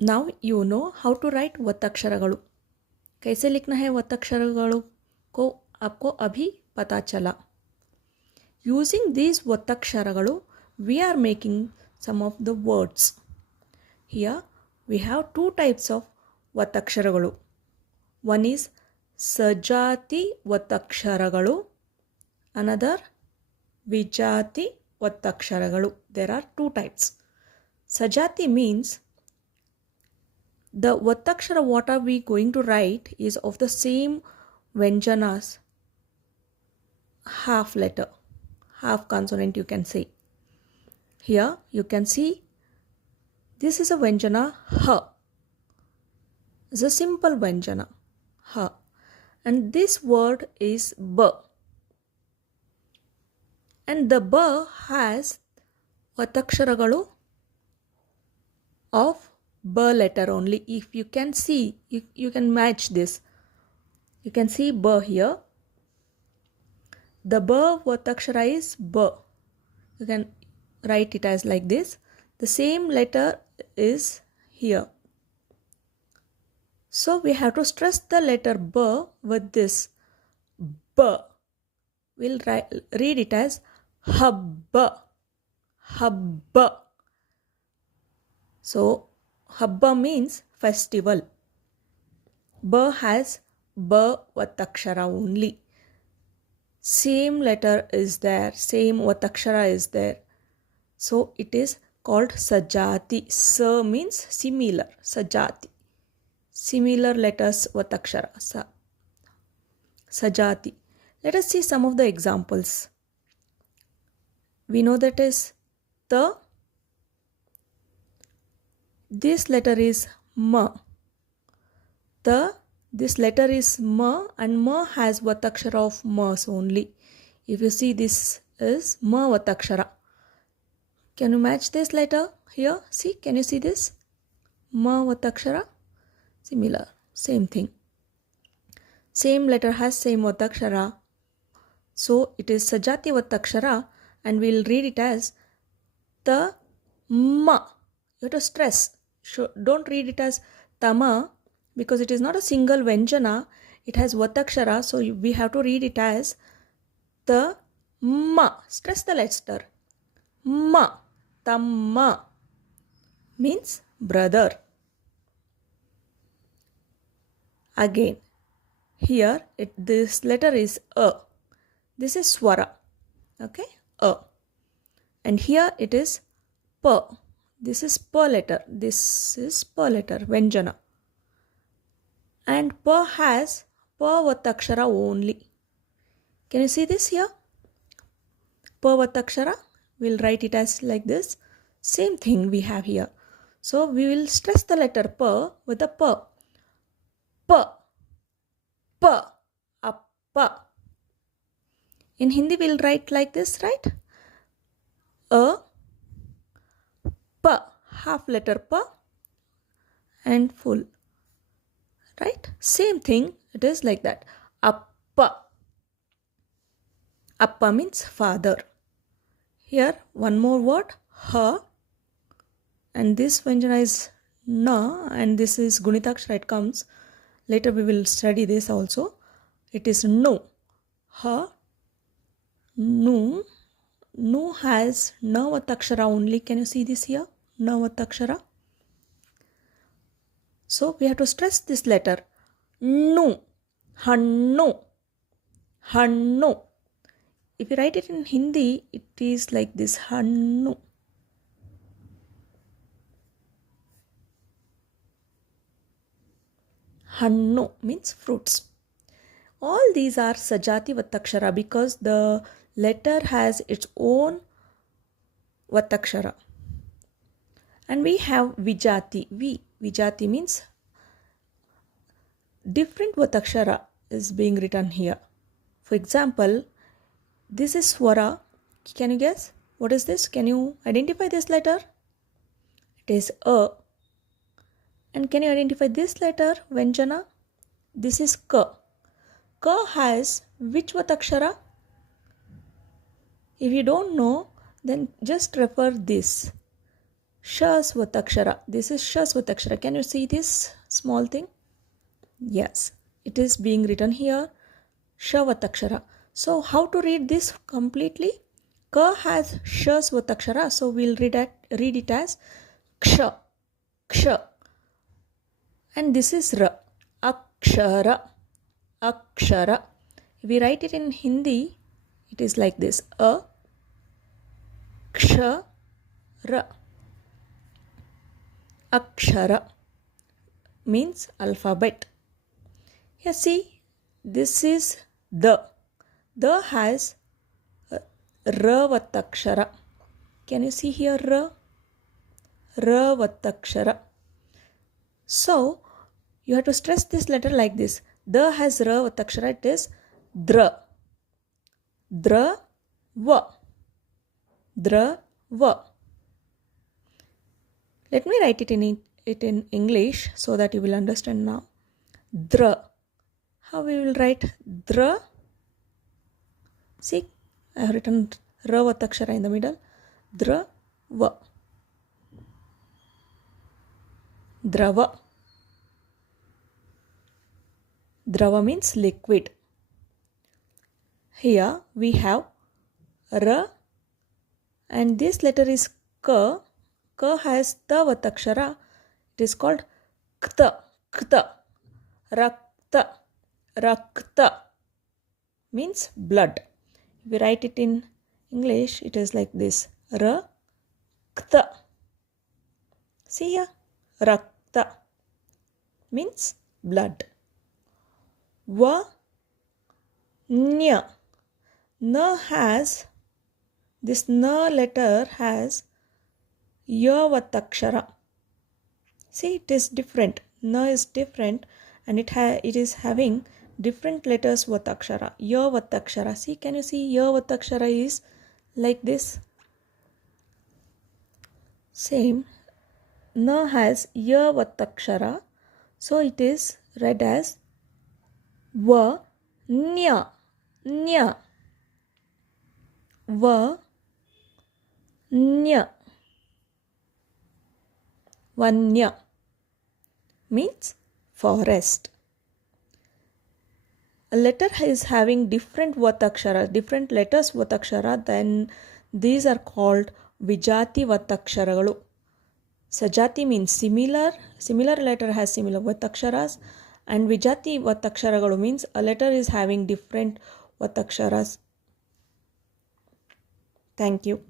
Now you know how to write वत्ताक्षरಗಳು कैसे लिखना है वत्ताक्षरಗಳು को आपको अभी पता चला। Using these वत्ताक्षरಗಳು we are making some of the words here we have two types of ಒತ್ತಕ್ಷರಗಳು one is सजाति ಒತ್ತಕ್ಷರಗಳು अनदर विजाति ಒತ್ತಕ್ಷರಗಳು there are two types सजाति means the Vattakshara what are we going to write is of the same Vyanjanas half letter, half consonant you can say. Here you can see this is a Vyanjana ha. It's a simple Vyanjana ha. And this word is ba. And the ba has Vattaksharaಗಳು of b letter only. If you can see you, you can match this you can see b here. The b vatakshara is b. You can write it as like this. The same letter is here. So we have to stress the letter b with this b. We'll write, read it as hub hub so Habba means festival. B has B Vatakshara only. Same letter is there, same Vatakshara is there. So it is called Sajati. Sa means similar, Sajati. Similar letters Vatakshara. Sa. Sajati. Let us see some of the examples. We know that is the this letter is ma the this letter is ma and ma has vatakshara of mas only. If you see this is ma vatakshara. Can you match this letter here? See can you see this? Ma vatakshara? Similar same thing. Same letter has same vatakshara. So it is sajati vatakshara and we'll read it as the ma you have to stress don't read it as tama because it is not a single vyanjana. It has vatakshara so we have to read it as the ma. Stress the letter ma. Tamma means brother. Again here it this letter is a. This is swara. Okay? A. And here it is pa this is per letter. This is per letter. Vyanjana. And per has per vatakshara only. Can you see this here? Per vatakshara we'll write it as like this. Same thing we have here. So we will stress the letter per with a per. Per. pa appa in hindi we'll write like this right? A pa half letter pa and full right? Same thing it is like that. Appa. Appa means father. Here one more word ha and this vyanjana is na and this is gunitakshara it comes. Later we will study this also. It is no ha nu nu has na vatakshara only. Can you see this here? Na vatakshara so we have to stress this letter. Nu hannu hannu if you write it in hindi it is like this. Hannu hannu means fruits. All these are sajati vatakshara because the letter has its own vatakshara. And we have vijati. Vi vijati means different vatakshara is being written here. For example this is swara. Can you guess what is this? Can you identify this letter? It is a. And can you identify this letter vyanjana? This is ka ka has which vatakshara if you don't know then just refer this Shasvatakshara. This is Shasvatakshara. Can you see this small thing? Yes, it is being written here. Shavatakshara. So, how to read this completely? Ka has Shasvatakshara. So, we'll read it, read it as Ksha. Ksha. And this is Ra. Akshara. Akshara. If we write it in Hindi, it is like this. A. Kshara. Akshara means alphabet. Here see, this is the. The has uh, Ravatakshara. Can you see here Ra? Ravatakshara. So, you have to stress this letter like this. The has Ravatakshara. It is Dra. Dra. Va. Dra. Va. Let me write it in it in English so that you will understand now. Dra. How we will write Dra? See, I have written Ravatakshara in the middle. Dra. Va. Drava. Drava means liquid. Here we have R and this letter is K. K has Tavatakshara. It is called Kta. Kta. Rakta. Rakta means blood. If we write it in English, it is like this. R. Kta. See here. Rakta means blood. Va. Nya. Na has this na letter has Yavatakshara. See, it is different. Na is different and it ha- it is having different letters Vatakshara. Yavatakshara. See, can you see Yavatakshara is like this? Same. Na has Yavatakshara. So it is read as Va Nya. Nya. Va Nya. Vanya means forest. A letter is having different vatakshara, different letters vatakshara, then these are called Vijati Vataksharagalu. Sajati means similar, similar letter has similar vataksharas, and Vijati Vataksharagalu means a letter is having different vataksharas. Thank you.